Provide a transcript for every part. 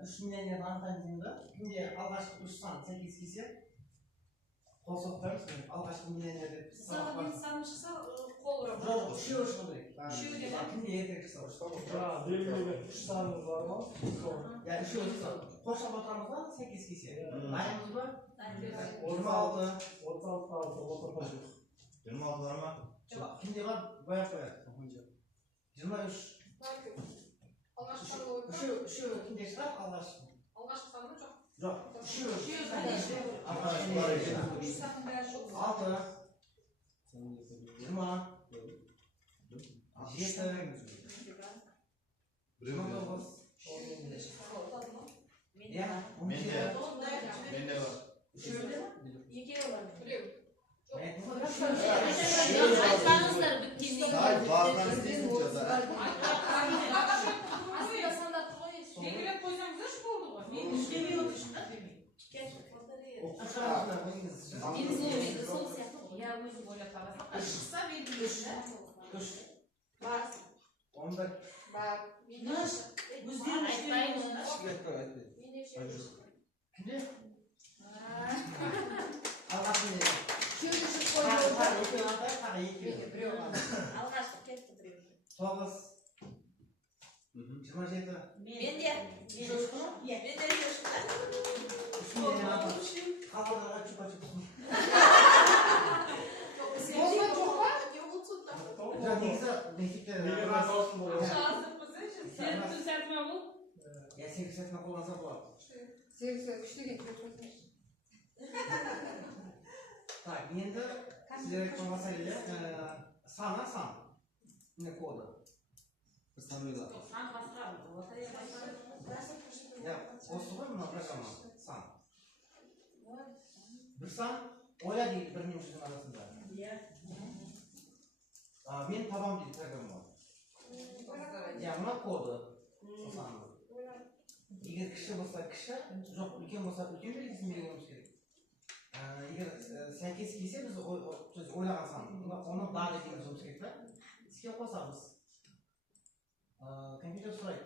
3 миллионерді анықтаймыз. Кімде алғашқы 3 сан сәйкес келсе, қол соқтырамыз. Алғашқы миллионер деп. Мысалы мен саным шықса, қол ұрам. Жоқ, үшеуі шығу керек. Үшеуі де ма? Кімде ертерек шықса, белгілі 3 санымыз бар ма? Я үшеуі шықса. Қоршап отырамыз ба, сәйкес келсе. Дайынбыз ба? 36 отырпа жоқ. 26 бар ма? Кімде бар? Бояп қояды. 23. Үшеуі кімде шығады? Алғашқы. Алғашқы саным жоқ. Жоқ, үшеуі. Алғашқы. Так, енді сіздер айтқан мәселе сана сан. Не коды. Постановила. Я осы ғой мына программа сан. Бір сан ойла дейді бір немшінің арасында. Мен табам дейді программа. Я мына коды. Егер кіші болса кіші, жоқ үлкен болса үлкен белгісін белгілеуіміз керек. Егер сәйкес келсе біз ойлаған сан, оны да деп жазуымыз керек та. Іске қосамыз. Компьютер сұрайды,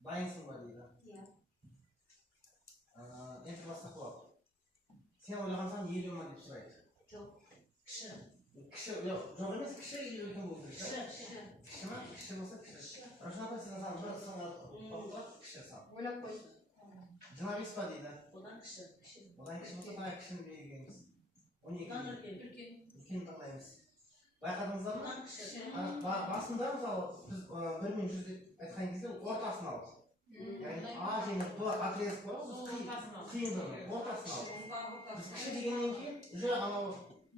дайынсың ба дейді. Enter басқа қылады. Сен ойлаған сан 50 ма деп сұрайды. Жоқ, кіші. Кіші, жоқ емес, кіші или үлкен болу керек. Кіші ма? Кіші болса кіші. Рашын апай сен сан бір санға қосылады, кіші сан. Ойлап қой. 25 па дейді. Одан кіші. Одан кіші болса тағы кішіні белгілейміз. 12. Үлкен таңдаймыз. Байқадыңыздар ма? Басында мысалы біз 1 мен 100 деп айтқан кезде ортасын алды. Яғни А және Б отрезок бар ғой, қиындығы ортасын алды. Біз кіші дегеннен кейін уже анау Б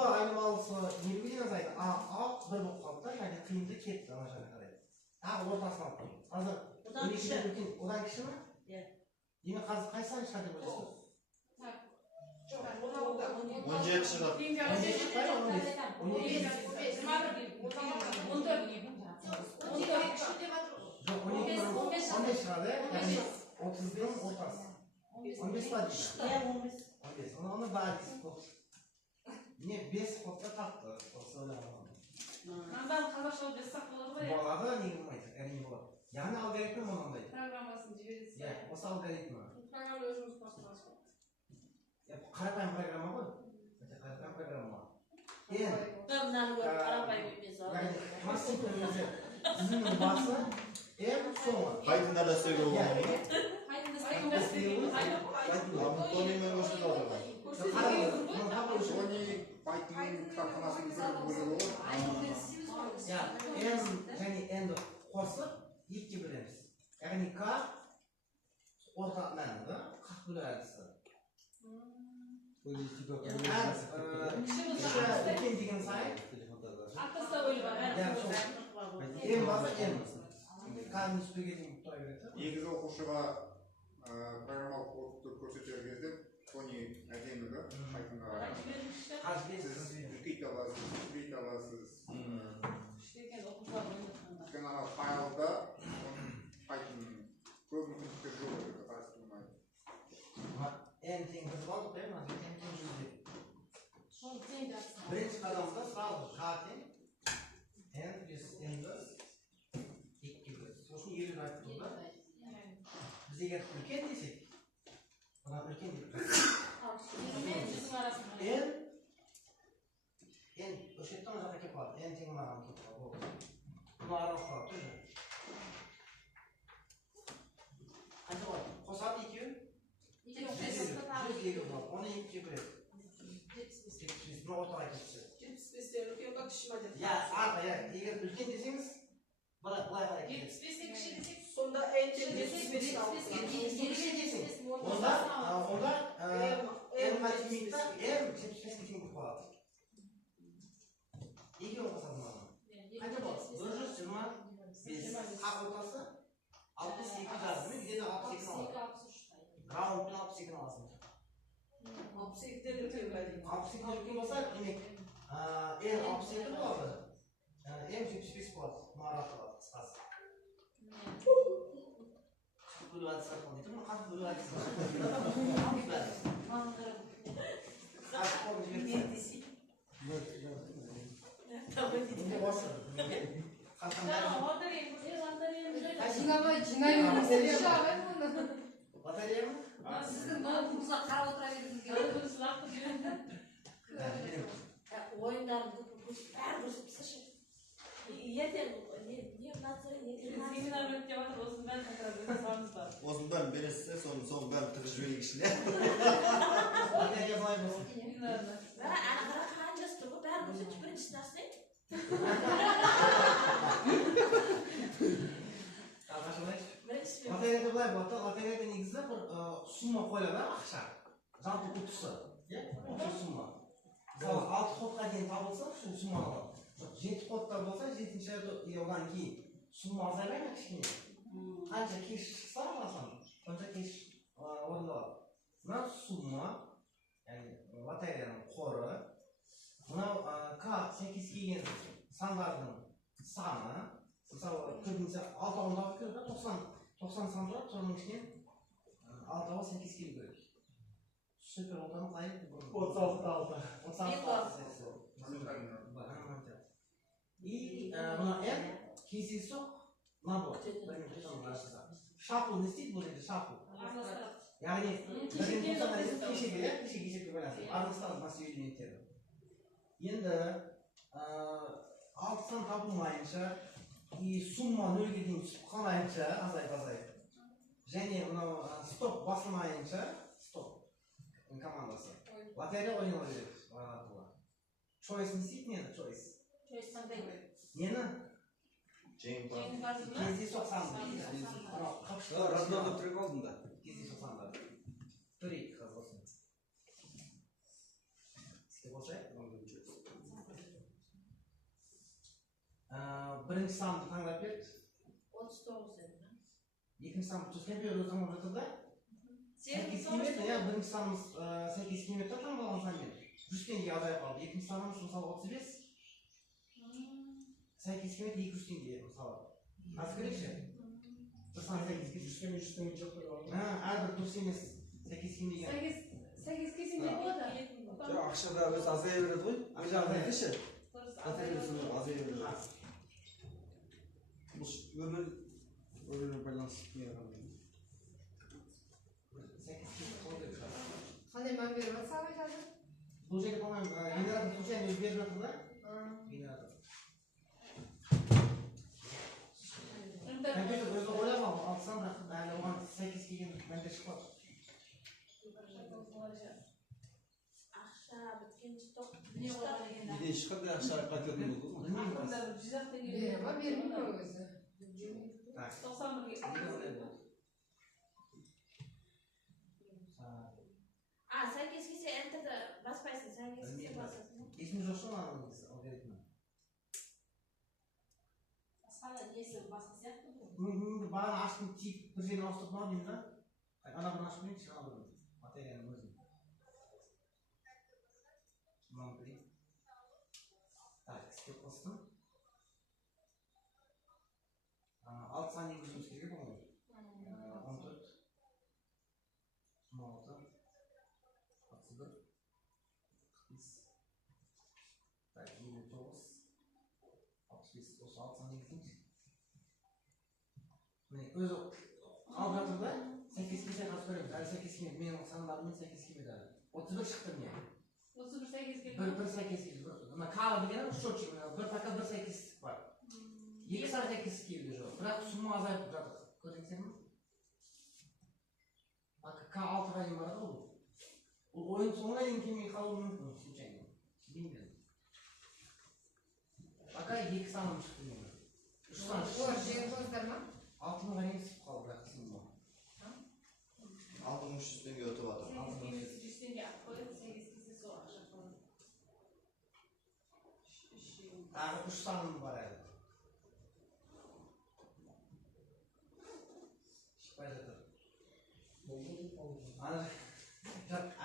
айнымалысы елуден азайды, А 1 болып қалды да, яғни қиынды кетті ана жағына қарай. Тағы ортасын алды. Қазір одан кіші ме? Иә. Демек қазір қай сан шығады деп ойлайсыз? 17 шығады. 15 шығады, яғни 30-ден ортасы. 15 па дейді? 15. Оны бар дейсіз қоқты. Міне 5 қотта тапты. Қандан қазақша 5 сақ болады ғой? Болады, неге болмайды? Әрине болады. Яғни алгоритм мұндай. Программасын жібересіз. Иә, осы алгоритмі. Программа өзіңіз қосыңыз. Қарапайым программа ғой. Қарапайым программа. Тізімнің басы М соңы. Қайтында да сөйге болған ғой? Тонимен көрсетіп отырған. Тони Python кітапханасының бір бөлігі ғой. М және N-ді қосып екіге бөлеміз. Яғни К орта мәні да, қақ бөлі әдісі. Үлкен деген сайын Ақтаста өлі бар. М басы М. К-ның үстіге дейін тұра береді. Егіз оқушыға программалық кодты көрсетер кезде Тони әдемігі Pythonға сіз үлкейте аласыз, кішірейте аласыз. Өйткені файлда Python көп мүмкіндіктер жоқ еді, қарастырылмайды. N тең 1 болды, N тең 100. Бірінші қадамда сразу К тең N плюс N-ді 2-ге бөледі. Сосын 50 айтып тұрды. Biz егер үлкен десек, мына үлкен деп Жүздің арасында. n o'sha yerdan o'sha yoqqa kelib qoladi. n teng managa kelib qoladi. Buni aralashib qoladi тоже. Qancha bo'ladi? Qo'shadi ikkovi. 100 bo'ladi. Uni ikkiga bo'ladi. 75 buni o'rtaga ketdi. 75'te үлкен бе кіші ме деп. Ya, arqa, ya, егер үлкен десеңіз, былай қарай кетеді. 75'te кіші десек, Sonda en çok 75 aldım. Onda n қатимейді да, n 75-ке тең болып қалады. Екеуін қосады маған. Қанша болады? 125 қақ ортасы 62 жазды ма? Где-то 62 алады. Раундпен 62 аласың. 62'de үлкен бе деймін. 62 үлкен болса, демек n 62 болады. n 75 болады. Мына аралығы қысқасы. Bölü hadisi var. Bunu kaç bölü hadisi var? Hangi bölü hadisi? Kaç konu cebesi? Şimdi boşver. Kaçanlar. Batarya mı? Sizin doğumunuza qarab o'tiraverdim. O'yinlarni bari ko'rsatsa Seminar o'tgan vaqt o'zimdan takrorlaymiz bor. O'zimdan berasiz, so'ng ben tirishib yurgan kishilar. Batarya boy bo'lsin. va ana qarab qanchasi turib bari ko'rsatib birinchi narsa Bataryada bo'lay bo'ldi. Bataryada negizda bir summa qo'yiladi, ақша. Жалпы qutisi. O'sha summa. Мысалы 6 qotga дейін табылса, shu summa oladi. 7 qotda bo'lsa, 7-yo'ldan keyin summa azaymaydi kichkina. Qancha kesh chiqsa, masalan, qancha kesh o'rinladi. Mana summa, ya'ni bataryaning qori, mana kart 8 kelgan sanlarning soni, мысалы, ko'pincha 6 o'ndan ko'ra 90 san turadi, so'ng keyin 6 8 kelib kerak. Super o'tani qayerda? 36. И мына n kesesok nabor. Shuffle не істейді бұл жерде shuffle. Яғни кешеге байланысты. Араластырады мына элементтерді. Енді 6 сан табылмайынша и сумма 0-ге дейін түсіп қалайынша азайып. Және мынау стоп басылмайынша стоп командасы. Batarya ойнала береді. Choice не істейді нені? Choice. Нені? Кездейсоқ санды. Раздалып тұрып алдым да. Кездейсоқ сандар. Көрейік қазір. Іске қосайық. Бірінші санды таңдап берді. 39 еді. Екінші санды компьютер өзі таңдап жатыр да. Сәйкес келмеді, бірінші санымыз сәйкес келмеді да таңдалған санмен. 100 теңге азайып қалды. Екінші санымыз мысалы 35. Сәйкес келмеді 200 теңге мысалы. Аз керекші? Бір сан сәйкес келмеді. 100 теңге жоқ қой. Әрбір дұрыс емес. Сәйкес келмеген. Сәйкес келсеңде болады. Жоқ, ақшада өзі азая береді ғой. Ана жағын айтыңызшы. Батареясы азая береді. Бұл өмірмен байланысып не қандай? Қандай мән беріп жатса айтады? Бұл жерде по-моему генератор случайно өзі беріп жатыр да? Генератор. Компьютер өзі ойлап алсам да әлі оған сәйкес келген мәндер шықпады. Ақша біткенше тоқ. Неден ешқандай ақша қайтатын болды ма? Ақырында 100 теңге Бере ма, бермей ма өзі? Так. 91 сәйкес келсе энтерді баспайсың, сәйкес келсе басасың. Есімде жоқ шығар алгоритмі. басқада несі басқа сияқты бұл. Бағана ашқым тиіп бір жерін ауыстырып ма деймін да? Ана бірін ашып берейінші, ана бірін. Материяның өзін. Мынаны білейік. Так, істеп қостым. 6 сан енгізуіміз керек болмай. 14. 16. 31. 45. Так, 59. 65. Осы 6 сан енгізейінші. Өзі алып жатыр да, kelmedi. Mening sanlarimga sәйкес kelmedi. 31 chiqdi menga. 31 8 keldi. Bir sәйкес keldi. Nima kali degan счетчик, bir fakat bir sәйкесlik bor. 2 sar sәйкес keldi jo. Biroq summa azayib turadi. Ko'rdingizmi? Bak K6 ga boradi u. U o'yin so'ngiga keyin kelmay qolishi mumkin, случайно. Bilmayman. Bak 2 sanam chiqdi menga. 3 san chiqdi. Ор, жеңімпаздар ма? 6000 ga yetib qoldi biroq summa. 6300 tenge o'tib atır. 8 tenge olib qo'yib, 8 kesa suv akşam qo'yib. Tag'i 3 sanam bor edi. Shipayda. Ana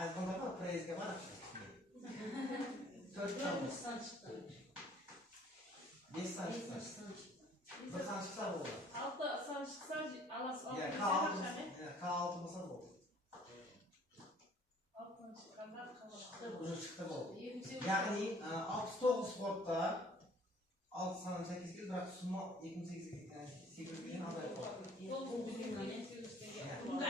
aytganda bor, preizga bor. 4 san chiqdi. 5 san chiqdi. 1 san chiqsa bo'ldi. 6 san chiqsa alasiz Ya K6 bo'lsa bo'ldi. 6 san chiqqanda Chiqdi, уже chiqdi bo'ldi. Ya'ni 69 sportda 6 san 8 ga biroq summa 2800 ga sekirgan azayib qoldi. to'g'ri bilgan 800 tenge. Unda